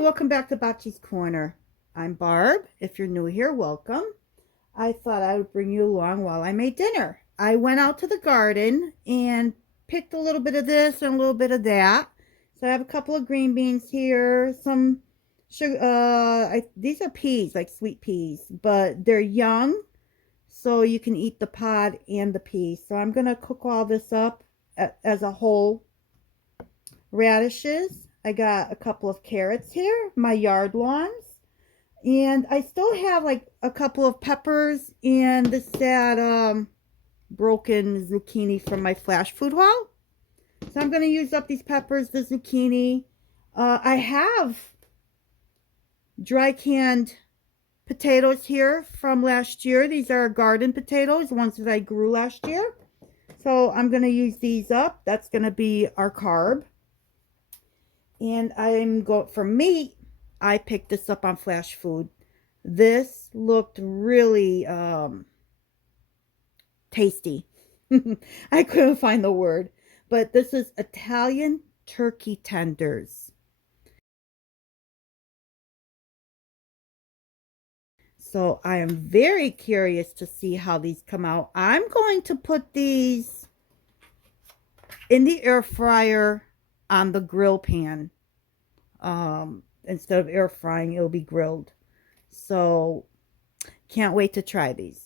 Welcome back to Bocce's Corner. I'm Barb. If you're new here, welcome. I thought I would bring you along while I made dinner. I went out to the garden and picked a little bit of this and a little bit of that. So I have a couple of green beans here, some sugar. These are peas, like sweet peas, but they're young, so you can eat the pod and the peas. So I'm gonna cook all this up as a whole. Radishes. I got a couple of carrots here, my yard lawns, and I still have like a couple of peppers and this sad broken zucchini from my flash food haul. So I'm going to use up these peppers, the zucchini. I have dry canned potatoes here from last year. These are garden potatoes, ones that I grew last year. So I'm going to use these up. That's going to be our carb. And I'm going for meat. I picked this up on Flash Food. This looked really tasty. I couldn't find the word, but this is Italian turkey tenders. So I am very curious to see how these come out. I'm going to put these in the air fryer on the grill pan. Instead of air frying, it'll be grilled. So can't wait to try these.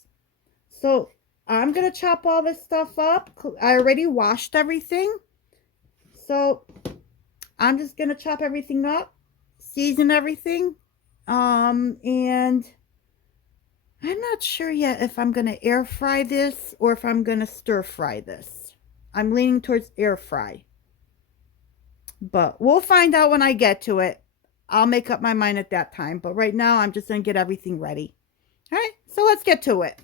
So I'm gonna chop all this stuff up. I already washed everything, so I'm just gonna chop everything up, season everything, and I'm not sure yet if I'm gonna air fry this or if I'm gonna stir fry this. I'm leaning towards air fry. But we'll find out when I get to it. I'll make up my mind at that time. But right now, I'm just going to get everything ready. All right, so let's get to it.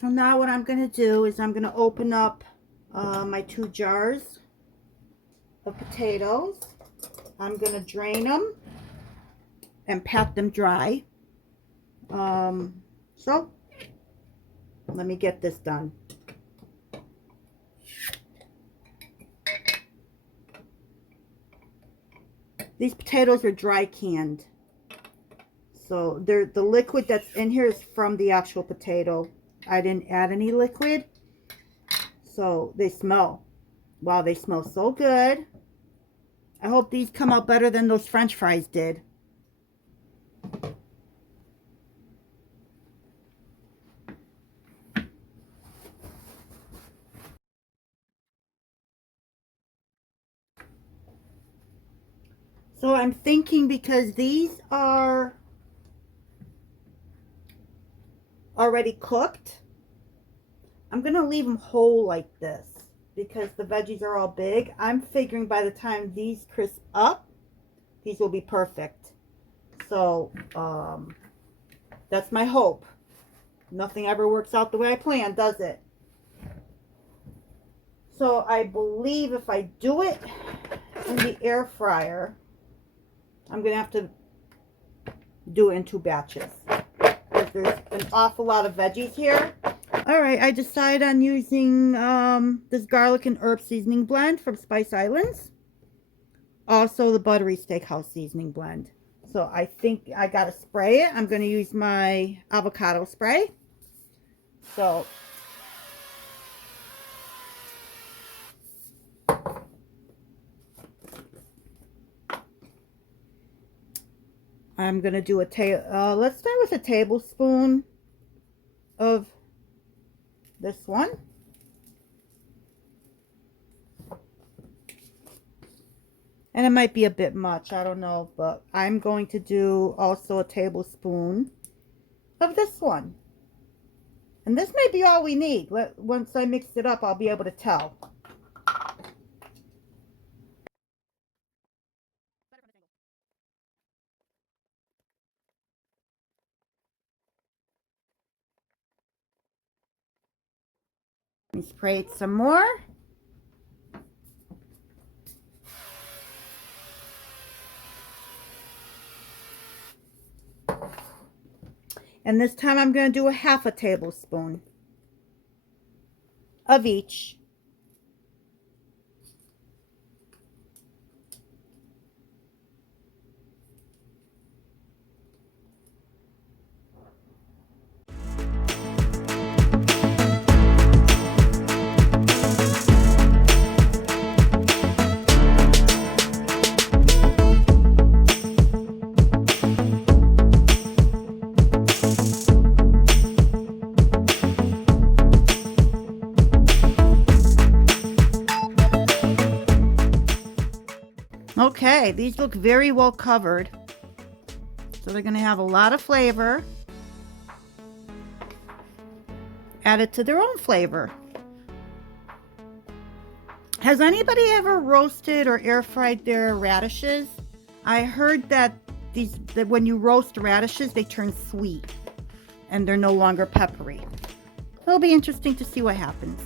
So now what I'm going to do is I'm going to open up my 2 jars of potatoes. I'm going to drain them and pat them dry. So let me get this done. These potatoes are dry canned. So the liquid that's in here is from the actual potato. I didn't add any liquid. So they smell. Wow, they smell so good. I hope these come out better than those French fries did. So I'm thinking, because these are already cooked, I'm going to leave them whole like this because the veggies are all big. I'm figuring by the time these crisp up, these will be perfect. So that's my hope. Nothing ever works out the way I planned, does it? So I believe if I do it in the air fryer, I'm going to have to do it in 2 batches. Because there's an awful lot of veggies here. Alright, I decided on using this garlic and herb seasoning blend from Spice Islands. Also the buttery steakhouse seasoning blend. So I think I gotta spray it. I'm going to use my avocado spray. So I'm going to do let's start with a tablespoon of this one. And it might be a bit much, I don't know, but I'm going to do also a tablespoon of this one. And this may be all we need. Once I mix it up, I'll be able to tell. Let me spray it some more. And this time I'm going to do a half a tablespoon of each. Okay, these look very well covered. So they're going to have a lot of flavor added to their own flavor. Has anybody ever roasted or air fried their radishes? I heard that when you roast radishes, they turn sweet and they're no longer peppery. It'll be interesting to see what happens.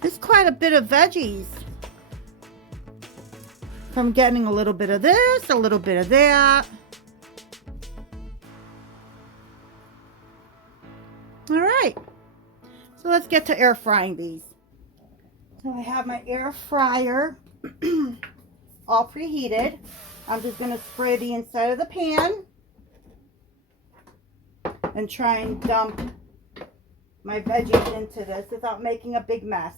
There's quite a bit of veggies. From getting a little bit of this, a little bit of that. All right, so let's get to air frying these. So I have my air fryer all preheated. I'm just going to spray the inside of the pan and try and dump my veggies into this without making a big mess.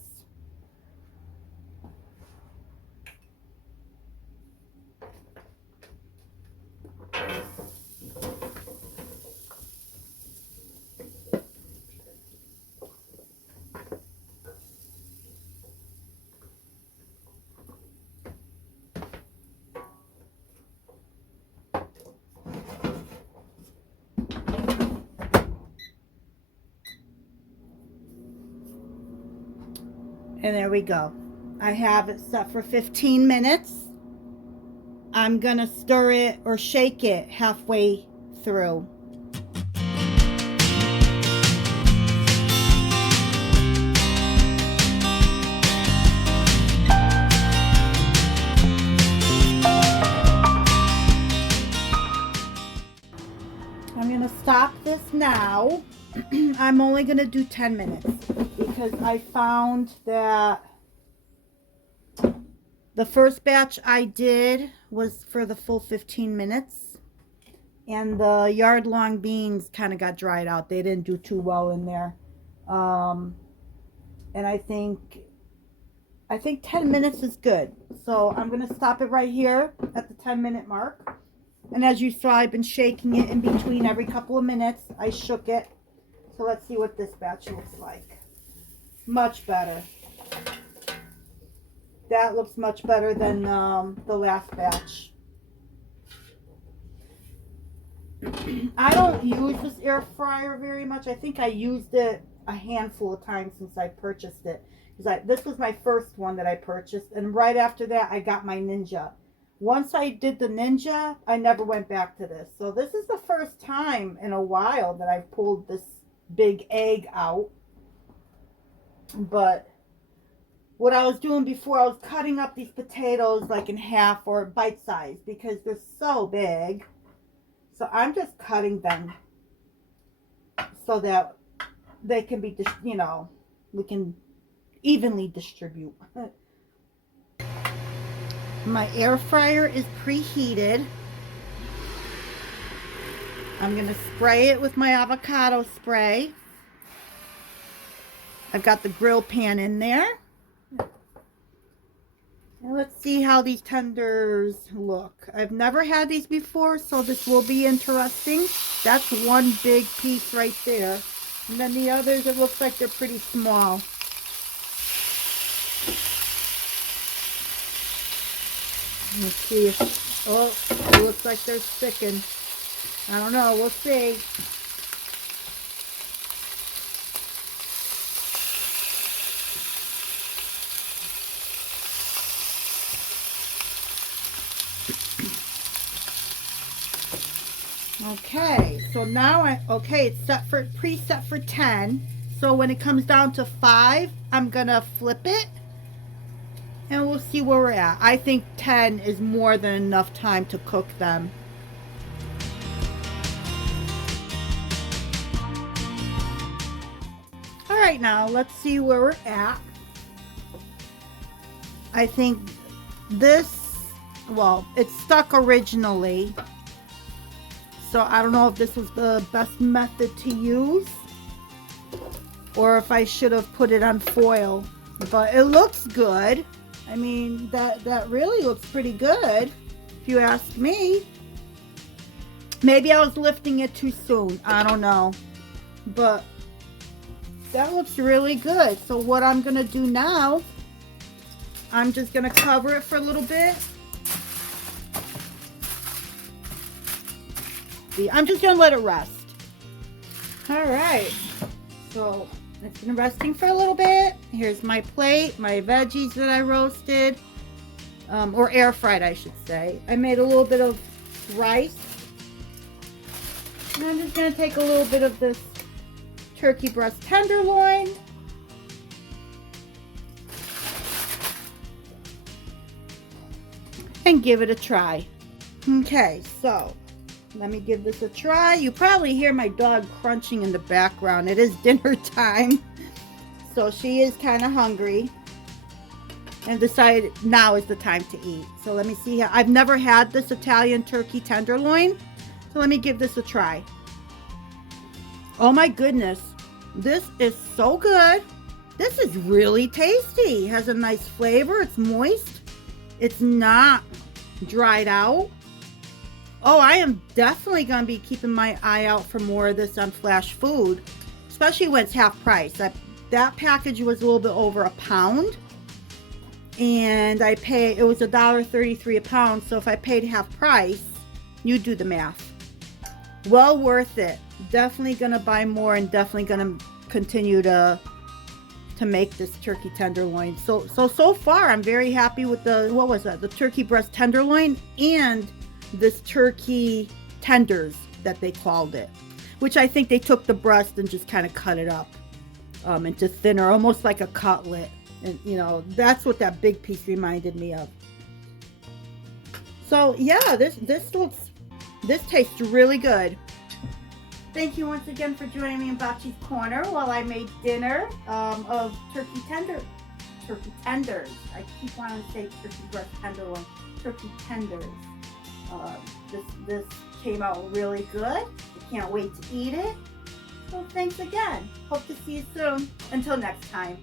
And there we go. I have it set for 15 minutes. I'm gonna stir it or shake it halfway through. I'm gonna stop this now. I'm only gonna do 10 minutes because I found that the first batch I did was for the full 15 minutes and the yard long beans kind of got dried out. They didn't do too well in there. And I think 10 minutes is good. So I'm going to stop it right here at the 10-minute mark. And as you saw, I've been shaking it in between every couple of minutes. I shook it. So let's see what this batch looks like. Much better. That looks much better than the last batch. I don't use this air fryer very much. I think I used it a handful of times since I purchased it. This was my first one that I purchased. And right after that, I got my Ninja. Once I did the Ninja, I never went back to this. So this is the first time in a while that I've pulled this big egg out. But what I was doing before, I was cutting up these potatoes like in half or bite size because they're so big. So I'm just cutting them so that they can be, you know, we can evenly distribute. My air fryer is preheated. I'm going to spray it with my avocado spray. I've got the grill pan in there. And let's see how these tenders look. I've never had these before, so this will be interesting. That's one big piece right there. And then the others, it looks like they're pretty small. Let's see if, oh, it looks like they're sticking. I don't know, we'll see. Okay, so now it's preset for 10. So when it comes down to 5, I'm gonna flip it and we'll see where we're at. I think 10 is more than enough time to cook them. All right, now let's see where we're at. I think this, well, it's stuck originally. So I don't know if this was the best method to use or if I should have put it on foil, but it looks good. I mean, that really looks pretty good if you ask me. Maybe I was lifting it too soon. I don't know, but that looks really good. So what I'm gonna do now, I'm just gonna cover it for a little bit. I'm just gonna let it rest. All right, so it's been resting for a little bit. Here's my plate, my veggies that I roasted, or air fried, I should say. I made a little bit of rice. And I'm just gonna take a little bit of this turkey breast tenderloin. And give it a try. Okay, so let me give this a try. You probably hear my dog crunching in the background. It is dinner time. So she is kind of hungry and decided now is the time to eat. So let me see. I've never had this Italian turkey tenderloin. So let me give this a try. Oh my goodness. This is so good. This is really tasty. It has a nice flavor. It's moist. It's not dried out. Oh, I am definitely going to be keeping my eye out for more of this on Flash Food, especially when it's half price. That package was a little bit over £1, and it was $1.33 a pound. So if I paid half price, you do the math. Well worth it. Definitely going to buy more and definitely going to continue to make this turkey tenderloin. So far, I'm very happy with the turkey breast tenderloin and this turkey tenders that they called it, which I think they took the breast and just kind of cut it up into thinner, almost like a cutlet. And you know, that's what that big piece reminded me of. So yeah, this tastes really good. Thank you once again for joining me in Bocce's Corner while I made dinner of turkey tenders. I keep wanting to say turkey breast tenderloin. Turkey tenders. This came out really good. I can't wait to eat it. So thanks again. Hope to see you soon. Until next time.